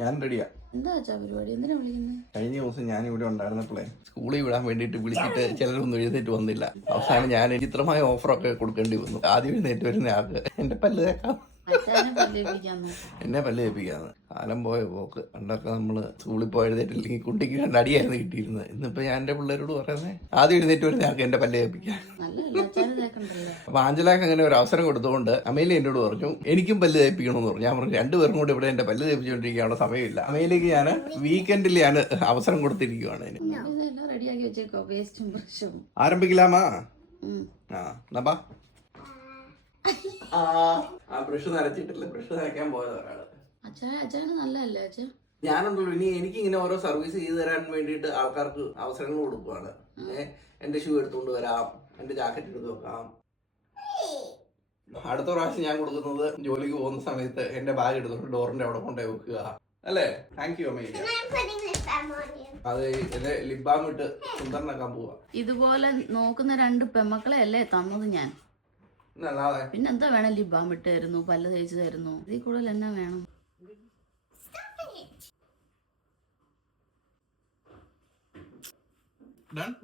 ഞാൻ റെഡിയാ. എന്താ പരിപാടി? എന്തിനാ വിളിക്കുന്നത്? കഴിഞ്ഞ ദിവസം ഞാൻ ഇവിടെ ഉണ്ടായിരുന്നപ്പോഴേ സ്കൂളിൽ വിടാൻ വേണ്ടിയിട്ട് വിളിച്ചിട്ട് ചിലരൊന്നും എഴുന്നേറ്റ് വന്നില്ല. അവസാനം ഞാൻ ചിത്രമായ ഓഫറൊക്കെ കൊടുക്കേണ്ടി വന്നു. ആദ്യം എഴുന്നേറ്റ് വരുന്ന ആൾക്ക് എന്റെ പല്ല് തേക്കാം, എന്നെ പല്ല് തേപ്പിക്കാന്ന്. കാലം പോയ പോക്ക്. പണ്ടൊക്കെ നമ്മള് സ്കൂളിൽ പോയി എഴുന്നേറ്റില്ലെങ്കിൽ കുട്ടിക്ക് കണ്ട് അടിയായിരുന്നു കിട്ടിയിരുന്നത്. ഇന്നിപ്പോ ഞാൻ എന്റെ പിള്ളേരോട് പറയുന്നത് ആദ്യം എഴുന്നേറ്റ് വരുന്ന ആൾക്ക് എന്റെ പല്ല് തേപ്പിക്കാൻ. അപ്പൊ ആഞ്ചലാക്ക് അങ്ങനെ ഒരു അവസരം കൊടുത്തുകൊണ്ട് അമേലി എന്നോട് പറഞ്ഞു എനിക്കും പല്ല് തേപ്പിക്കണമെന്ന് പറഞ്ഞു. ഞാൻ പറഞ്ഞു രണ്ടുപേരും കൂടെ ഇവിടെ എന്റെ പല്ല് തേപ്പിച്ചുകൊണ്ടിരിക്കാനുള്ള സമയമില്ല. അമേലിക്ക് ഞാൻ വീക്കെൻഡിൽ ഞാൻ അവസരം കൊടുത്തിരിക്കുവാണ്. ആരംഭിക്കലാമാ? എന്നാ ബ്രഷ് നരച്ചിട്ടില്ല. ബ്രഷ് നരയ്ക്കാൻ പോയത് ഒരാള്. ഞാനുണ്ടല്ലോ ഇനി എനിക്ക് ഇങ്ങനെ ഓരോ സർവീസ് ചെയ്തു തരാൻ വേണ്ടിയിട്ട് ആൾക്കാർക്ക് അവസരങ്ങൾ കൊടുക്കുവാണ്. എന്റെ ഷൂ എടുത്തുകൊണ്ട് വരാം, എന്റെ ജാക്കറ്റ് എടുത്ത് വെക്കാം. അടുത്ത പ്രാവശ്യം ഞാൻ കൊടുക്കുന്നത് ജോലിക്ക് പോകുന്ന സമയത്ത് എന്റെ ബാഗ് എടുത്തോണ്ട് ഡോറിന്റെ അവിടെ കൊണ്ടുപോയി വെക്കുക അല്ലേ? താങ്ക് യു അമ്മ. അത് എന്റെ ലിബാം ഇട്ട് സുന്ദരനാക്കാൻ പോവാ. ഇതുപോലെ നോക്കുന്ന 2 പെമ്മക്കളെ അല്ലേ തന്നത് ഞാൻ. പിന്നെന്താ വേണം? ലിബാം ഇട്ട് തരുന്നു, പല്ല് തേച്ച് തരുന്നു. ഇതിൽ കൂടുതൽ എന്നാ വേണം? Done?